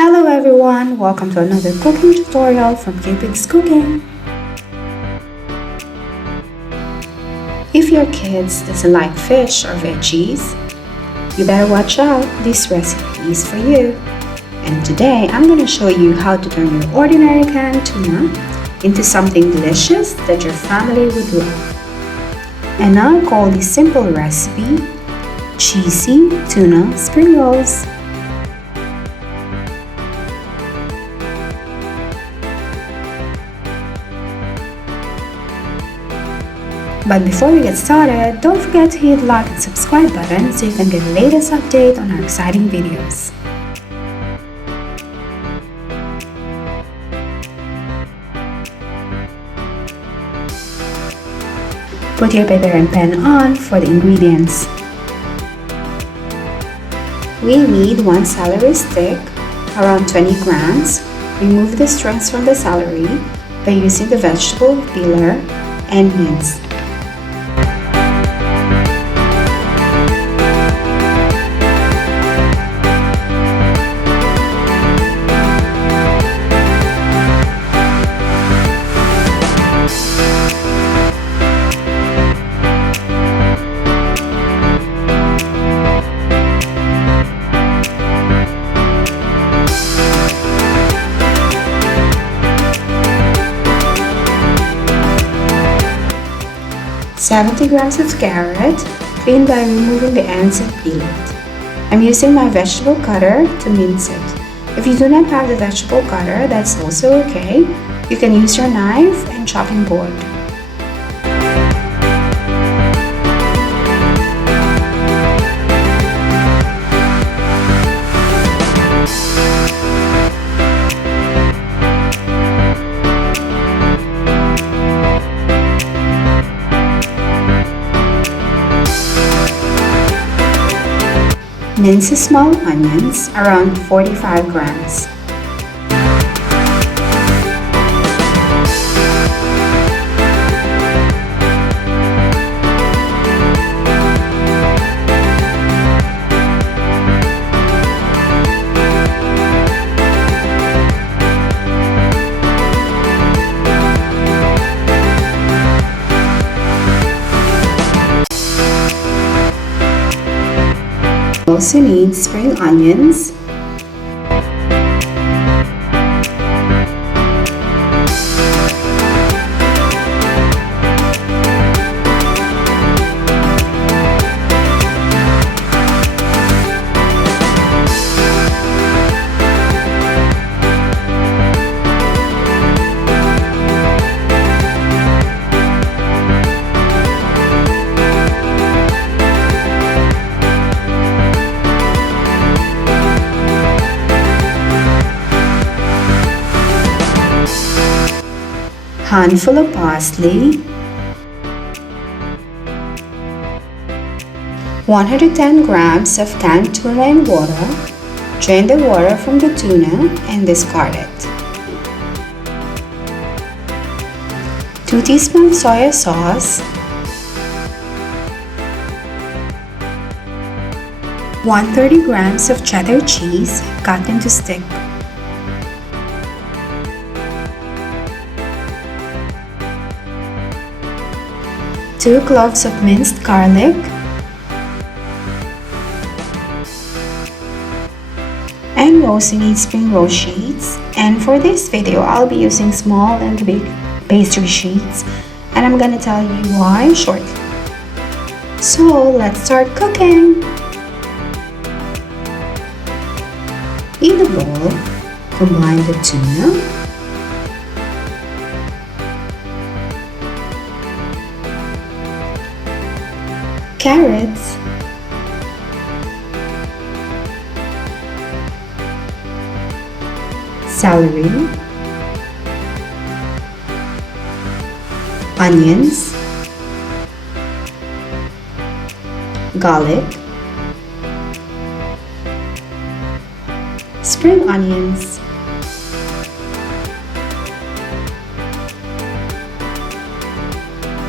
Hello everyone, welcome to another cooking tutorial from Cupid's Cooking. If your kids doesn't like fish or veggies, you better watch out, this recipe is for you. And today I'm going to show you how to turn your ordinary canned tuna into something delicious that your family would love. And I'll call this simple recipe cheesy tuna spring rolls. But before we get started, don't forget to hit the like and subscribe button so you can get the latest update on our exciting videos. Put your paper and pen on for the ingredients. We need 1 celery stick, around 20 grams. Remove the strings from the celery by using the vegetable peeler and mince. $70 grams of carrot, clean by removing the ends and peel it. I'm using my vegetable cutter to mince it. If you do not have the vegetable cutter, that's also okay. You can use your knife and chopping board. Mince small onions, around 45 grams. Also need spring onions, handful of parsley, 110 grams of canned tuna in water. Drain the water from the tuna and discard it. 2 teaspoons soya sauce, 130 grams of cheddar cheese cut into stick. 2 cloves of minced garlic, and we also need spring roll sheets, and for this video I'll be using small and big pastry sheets, and I'm gonna tell you why shortly. So let's start cooking! In the bowl, combine the tuna, carrots, celery, onions, garlic, spring onions,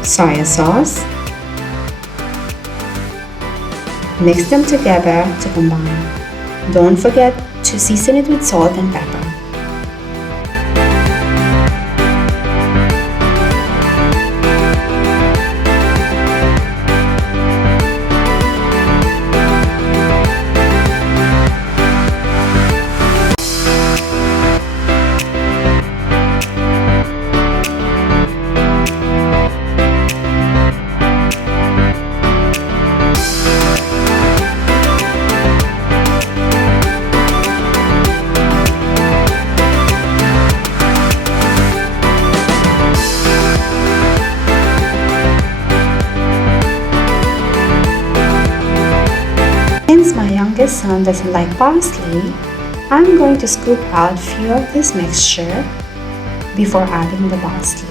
soya sauce. Mix them together to combine. Don't forget to season it with salt and pepper. Since my youngest son doesn't like parsley, I'm going to scoop out a few of this mixture before adding the parsley.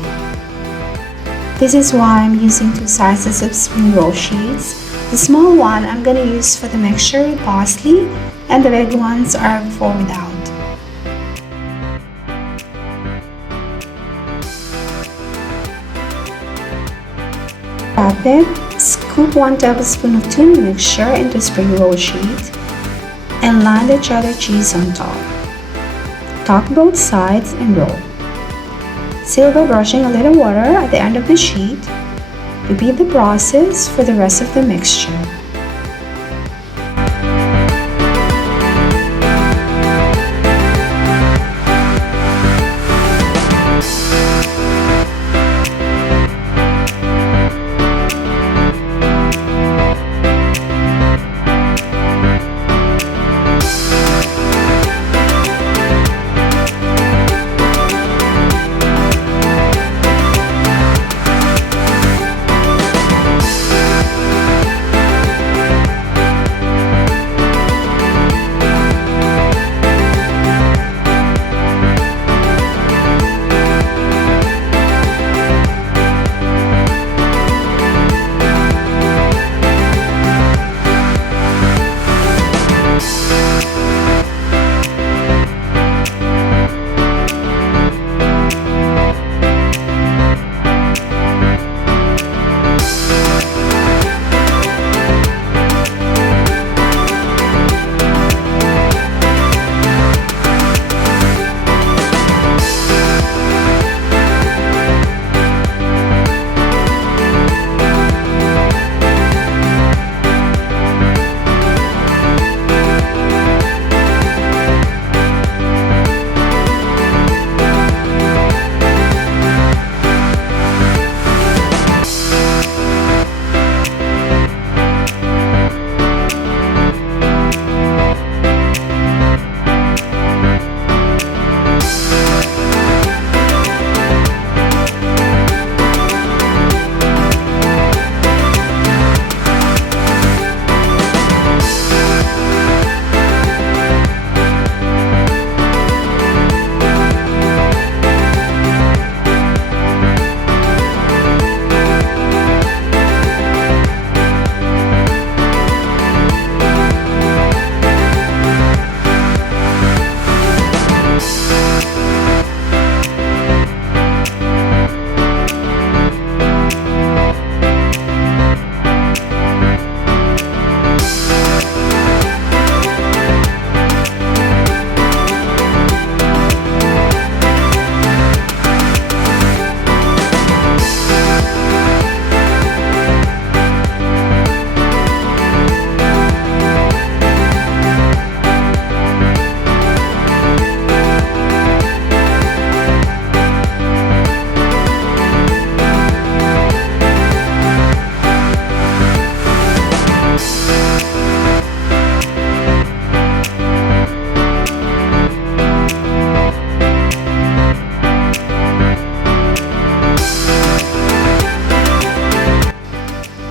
This is why I'm using 2 sizes of spring roll sheets. The small one I'm going to use for the mixture with parsley, and the big ones are for without. Wrap it. Scoop 1 tablespoon of tuna mixture into a spring roll sheet and line the cheddar cheese on top. Tuck both sides and roll. Seal by brushing a little water at the end of the sheet. Repeat the process for the rest of the mixture.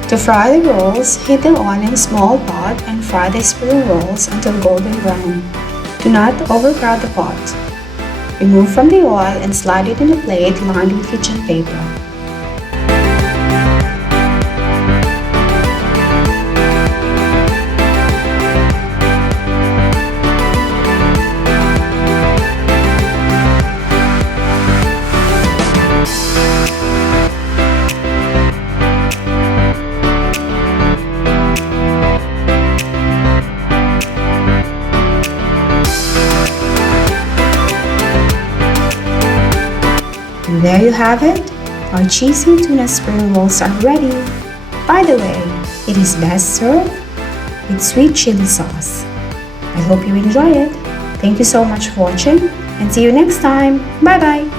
To fry the rolls, heat the oil in a small pot and fry the spring rolls until golden brown. Do not overcrowd the pot. Remove from the oil and slide it in a plate lined with kitchen paper. And there you have it. Our cheesy tuna spring rolls are ready. By the way, it is best served with sweet chili sauce. I hope you enjoy it. Thank you so much for watching and see you next time. Bye bye.